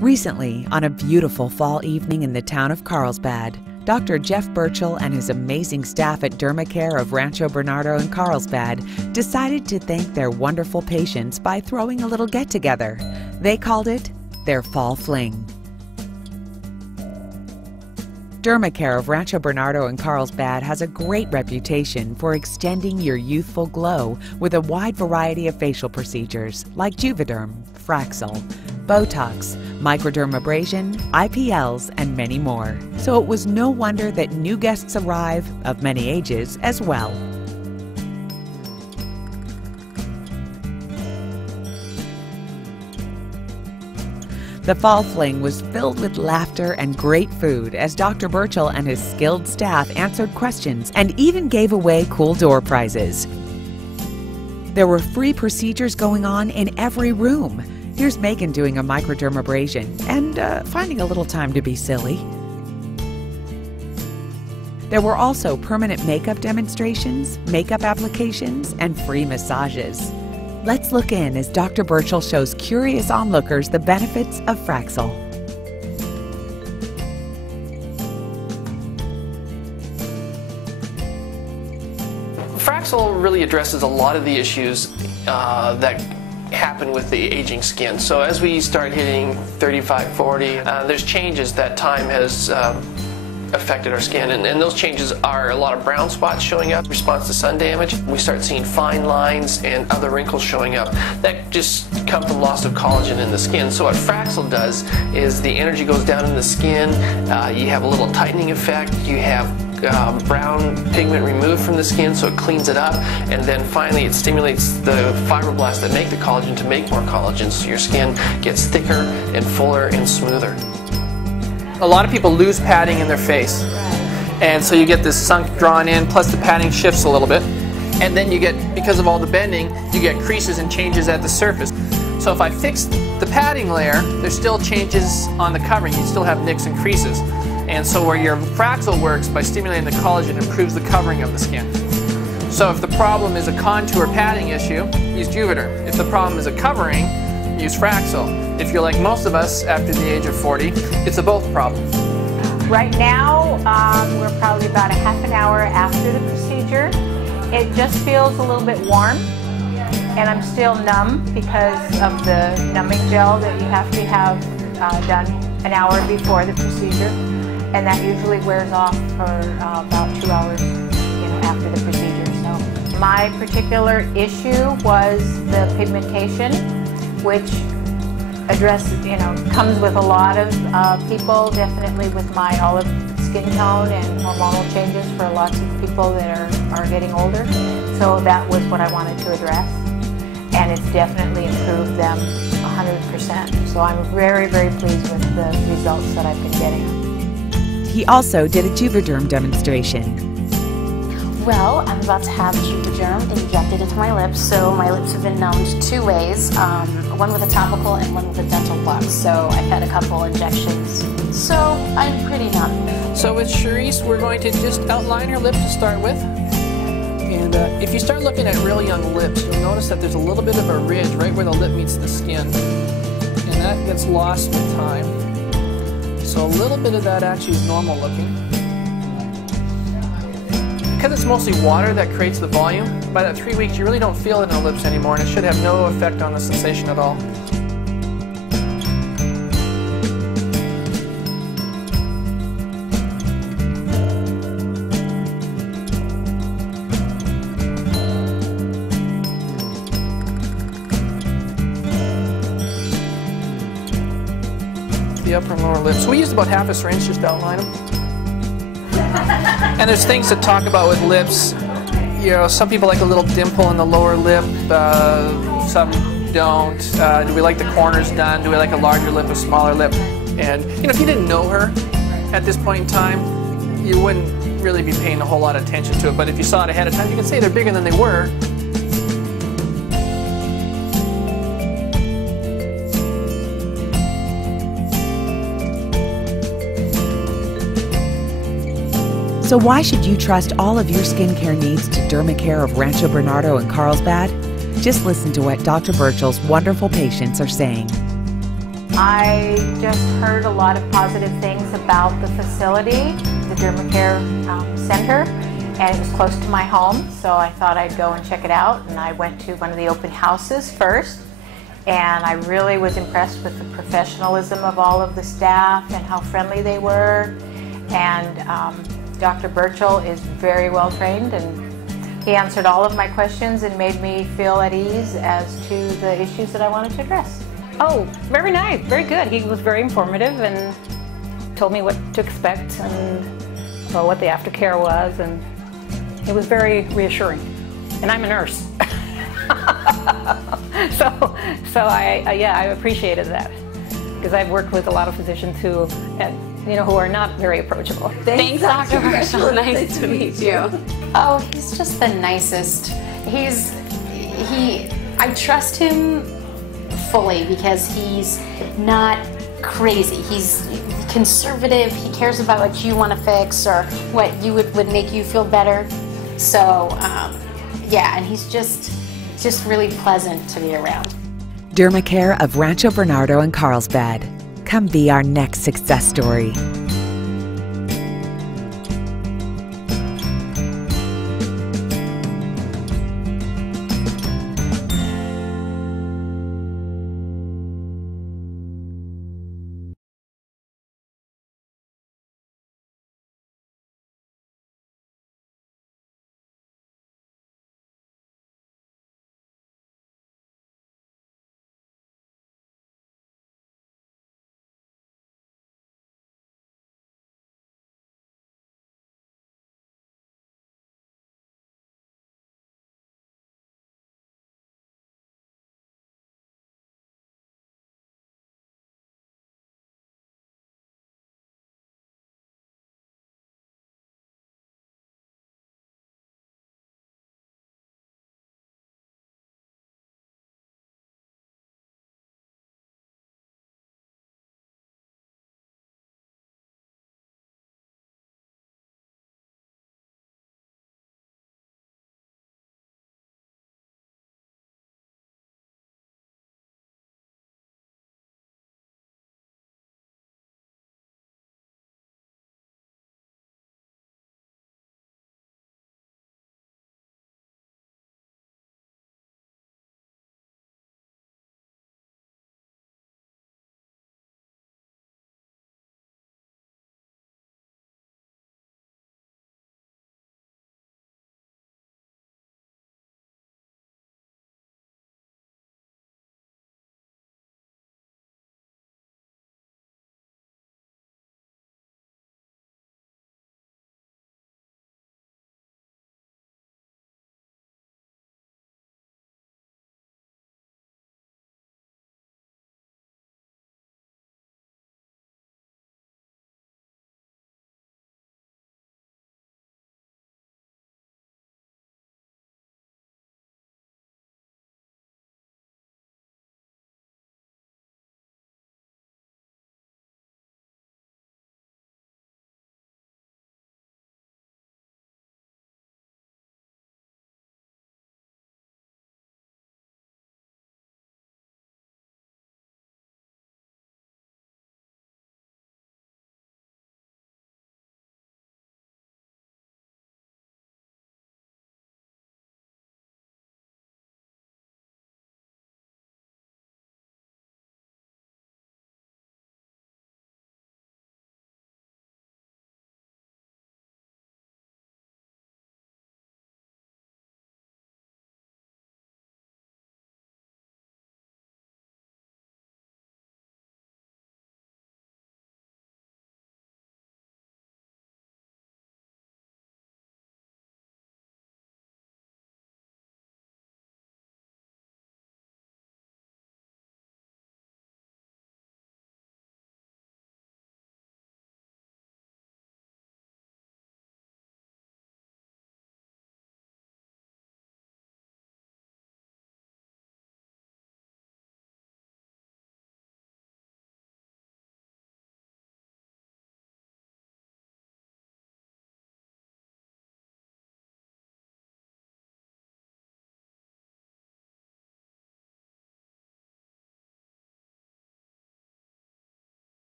Recently, on a beautiful fall evening in the town of Carlsbad, Dr. Jeff Birchall and his amazing staff at Dermacare of Rancho Bernardo in Carlsbad decided to thank their wonderful patients by throwing a little get-together. They called it their Fall Fling. Dermacare of Rancho Bernardo in Carlsbad has a great reputation for extending your youthful glow with a wide variety of facial procedures like Juvederm, Fraxel, Botox, microdermabrasion, IPLs, and many more. So it was no wonder that new guests arrive, of many ages, as well. The Fall Fling was filled with laughter and great food as Dr. Birchall and his skilled staff answered questions and even gave away cool door prizes. There were free procedures going on in every room. Here's Megan doing a microdermabrasion and finding a little time to be silly. There were also permanent makeup demonstrations, makeup applications, and free massages. Let's look in as Dr. Birchall shows curious onlookers the benefits of Fraxel. Fraxel really addresses a lot of the issues that happen with the aging skin. So as we start hitting 35, 40, there's changes that time has affected our skin, and those changes are a lot of brown spots showing up in response to sun damage. We start seeing fine lines and other wrinkles showing up that just come from loss of collagen in the skin. So what Fraxel does is the energy goes down in the skin, you have a little tightening effect, you have brown pigment removed from the skin, so it cleans it up, and then finally it stimulates the fibroblasts that make the collagen to make more collagen, so your skin gets thicker and fuller and smoother. A lot of people lose padding in their face, and so you get this sunk drawn in, plus the padding shifts a little bit, and then you get, because of all the bending, you get creases and changes at the surface. So if I fix the padding layer, there's still changes on the covering, you still have nicks and creases. And so where your Fraxel works by stimulating the collagen, improves the covering of the skin. So if the problem is a contour padding issue, use Juvederm. If the problem is a covering, use Fraxel. If you're like most of us after the age of 40, it's a both problem. Right now, we're probably about a half an hour after the procedure. It just feels a little bit warm, and I'm still numb because of the numbing gel that you have to have done an hour before the procedure, and that usually wears off for about 2 hours after the procedure. So my particular issue was the pigmentation, which comes with a lot of people, definitely with my olive skin tone and hormonal changes for lots of people that are getting older. So that was what I wanted to address, and it's definitely improved them 100%. So I'm very, very pleased with the results that I've been getting. He also did a Juvederm demonstration. Well, I'm about to have Juvederm injected into my lips, so my lips have been numbed 2 ways, one with a topical and one with a dental plug. So I've had a couple injections, so I'm pretty numb. So with Charisse, we're going to just outline her lip to start with. And if you start looking at real young lips, you'll notice that there's a little bit of a ridge right where the lip meets the skin, and that gets lost with time. So a little bit of that actually is normal looking. Because it's mostly water that creates the volume, by that 3 weeks you really don't feel it in the lips anymore, and it should have no effect on the sensation at all. The upper and lower lips. So we used about half a syringe just to outline them. And there's things to talk about with lips. Some people like a little dimple in the lower lip, some don't. Do we like the corners done? Do we like a larger lip, a smaller lip? And if you didn't know her at this point in time, you wouldn't really be paying a whole lot of attention to it. But if you saw it ahead of time, you can say they're bigger than they were. So why should you trust all of your skincare needs to Dermacare of Rancho Bernardo in Carlsbad? Just listen to what Dr. Birchall's wonderful patients are saying. I just heard a lot of positive things about the facility, the Dermacare Center, and it was close to my home, so I thought I'd go and check it out. And I went to one of the open houses first, and I really was impressed with the professionalism of all of the staff and how friendly they were. And Dr. Birchall is very well trained, and he answered all of my questions and made me feel at ease as to the issues that I wanted to address. Oh, very nice, very good. He was very informative and told me what to expect and what the aftercare was, and it was very reassuring. And I'm a nurse, so I appreciated that, because I've worked with a lot of physicians who are not very approachable. Thanks, Dr. Birchall. Nice to meet you. Oh, he's just the nicest. I trust him fully because he's not crazy. He's conservative. He cares about what you want to fix or what you would make you feel better. So, yeah, and he's just really pleasant to be around. Dermacare of Rancho Bernardo and Carlsbad. Come be our next success story.